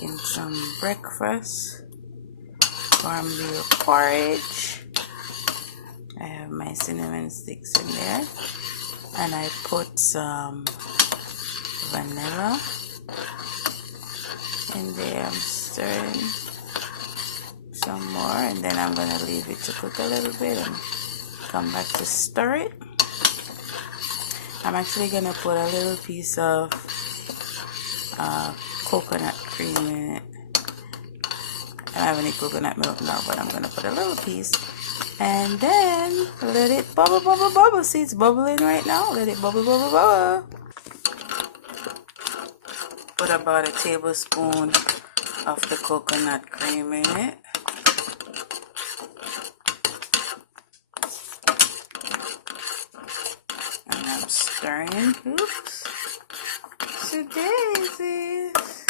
making some breakfast, cornmeal porridge. I have my cinnamon sticks in there, and I put some vanilla in there. I'm stirring some more, and then I'm gonna leave it to cook a little bit and come back to stir it. I'm actually gonna put a little piece of coconut cream in it. I don't have any coconut milk now, but I'm gonna put a little piece, and then let it bubble, bubble, bubble. See, it's bubbling right now. Let it bubble, bubble, bubble. Put about a tablespoon of the coconut cream in it. And I'm stirring. Oops. So daisies.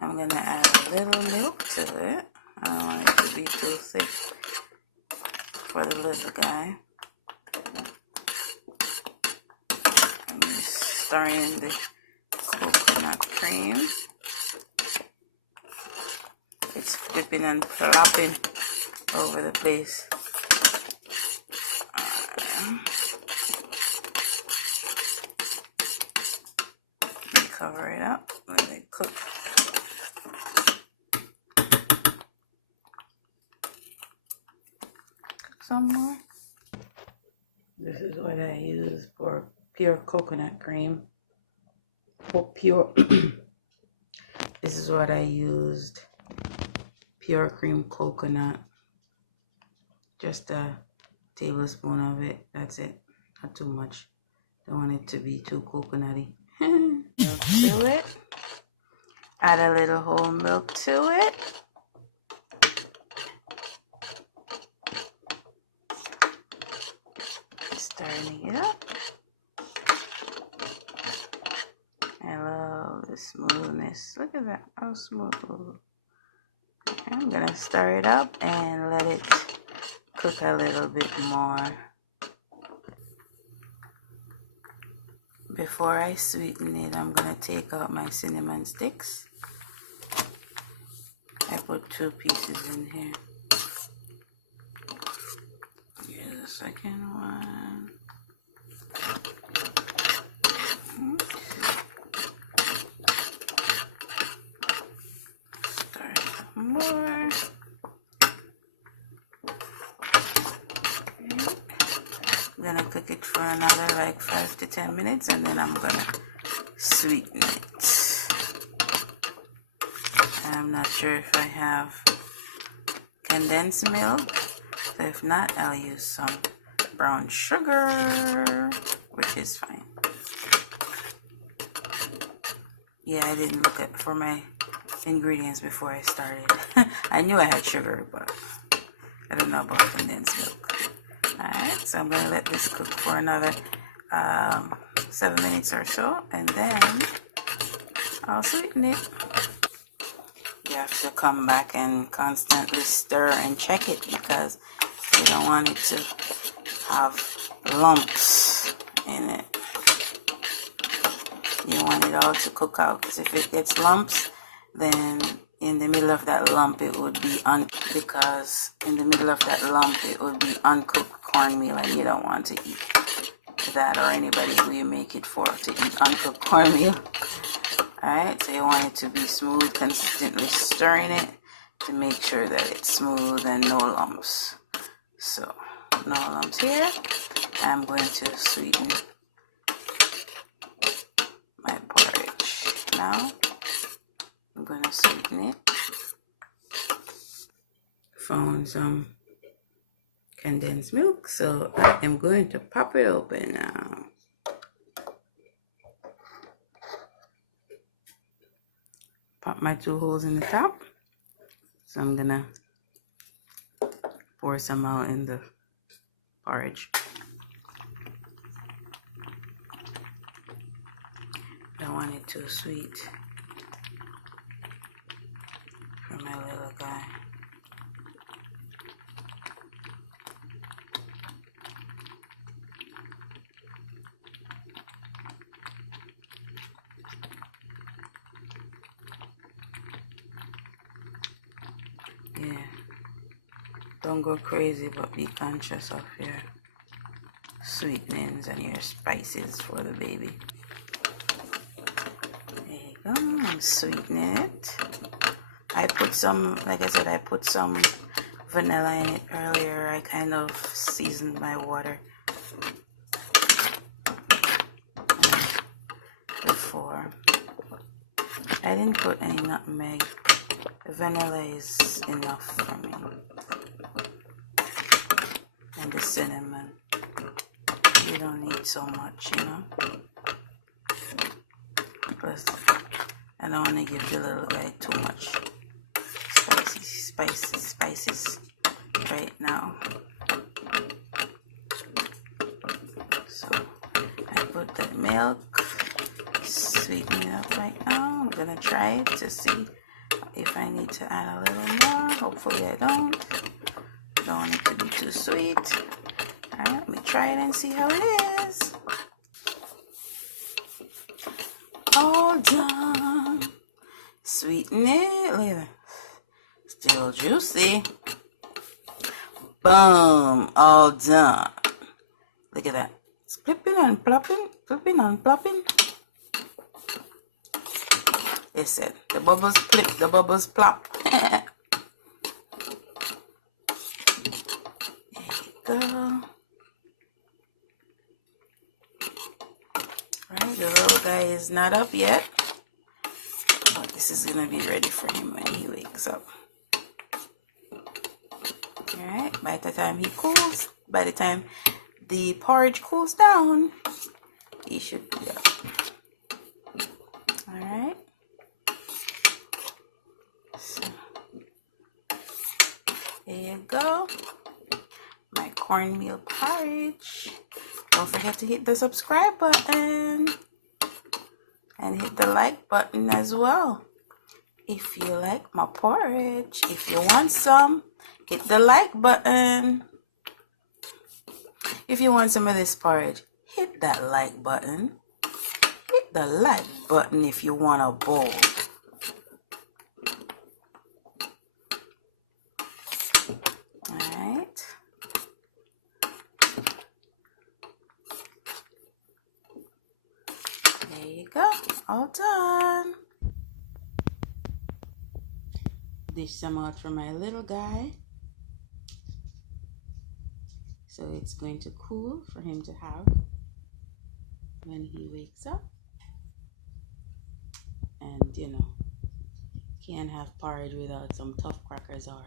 I'm gonna add a little milk to it. I don't want it to be too thick for the little guy. I'm stirring the coconut cream. It's flipping and flopping over the place. Cover it up, let it cook. Some more. This is what I use for pure coconut cream. For pure, this is what I used. Pure cream coconut. Just a tablespoon of it. That's it. Not too much. Don't want it to be too coconutty. Milk to it. Add a little whole milk to it. Stirring it up. I love the smoothness. Look at that, how smooth. I'm gonna stir it up and let it cook a little bit more. Before I sweeten it, I'm gonna take out my cinnamon sticks. I put 2 pieces in here. Here's the second one. Start some more. I'm gonna cook it for another like 5 to 10 minutes, and then I'm gonna sweeten it. I'm not sure if I have condensed milk, so if not, I'll use some brown sugar, which is fine. Yeah, I didn't look at for my ingredients before I started. I knew I had sugar, but I don't know about condensed milk. Alright, so I'm going to let this cook for another 7 minutes or so, and then I'll sweeten it. You have to come back and constantly stir and check it, because you don't want it to have lumps in it. You want it all to cook out, because if it gets lumps, then in the middle of that lump it would be uncooked cornmeal, and you don't want to eat that, or anybody who you make it for to eat uncooked cornmeal. Alright, so you want it to be smooth, consistently stirring it to make sure that it's smooth and no lumps. So, no lumps here. I'm going to sweeten my porridge. Now, I'm going to sweeten it. Found some condensed milk, so I am going to pop it open now. Pop my 2 holes in the top. So I'm gonna pour some out in the porridge. Don't want it too sweet for my little guy. Don't go crazy, but be conscious of your sweetenings and your spices for the baby. There you go. I'm sweetening it. I put some, like I said, I put some vanilla in it earlier. I kind of seasoned my water before. I didn't put any nutmeg. The vanilla is enough for me. And the cinnamon. You don't need so much, you know. Plus, I don't want to give the little guy too much spices right now. So I put the milk, sweeten it up right now. I'm gonna try it to see if I need to add a little more. Hopefully I don't. Don't want it to be too sweet. Alright, let me try it and see how it is. All done. Sweeten it. Look at that. Still juicy. Boom. All done. Look at that. It's flipping and plopping. Flipping and plopping. Listen. The bubbles flip. The bubbles plop. There you go. Right, the little guy is not up yet. But this is going to be ready for him when he wakes up. Alright, by the time he cools, by the time the porridge cools down, he should be up. Alright. So, there you go. My cornmeal porridge. Don't forget to hit the subscribe button. And hit the like button as well. If you like my porridge. If you want some, hit the like button. If you want some of this porridge, hit that like button. Hit the like button if you want a bowl. Alright. There you go. All done. Dish some out for my little guy. So it's going to cool for him to have when he wakes up. And you know, can't have porridge without some tough crackers or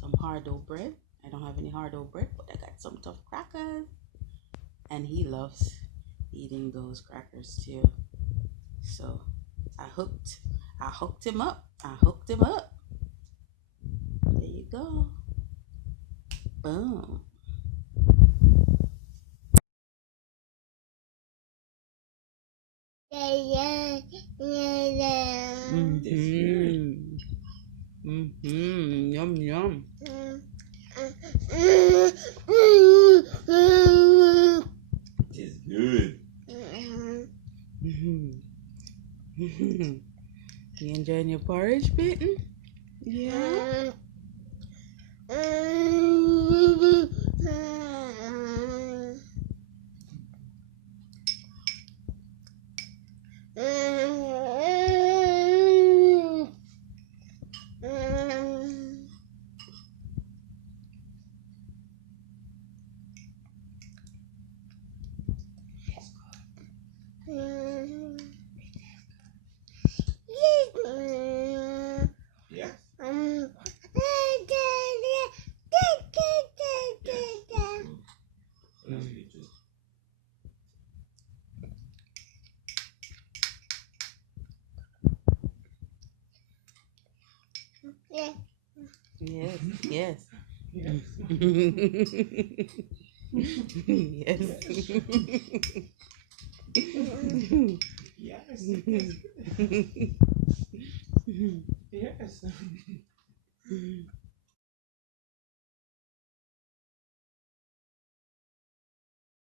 some hard dough bread. I don't have any hard dough bread, but I got some tough crackers. And he loves eating those crackers too. So I hooked him up. There you go. Boom. Yum yum. It is good. You enjoying your porridge, Peyton? Yeah. Yeah. Yes. Yes. Yes. Yes. Yes.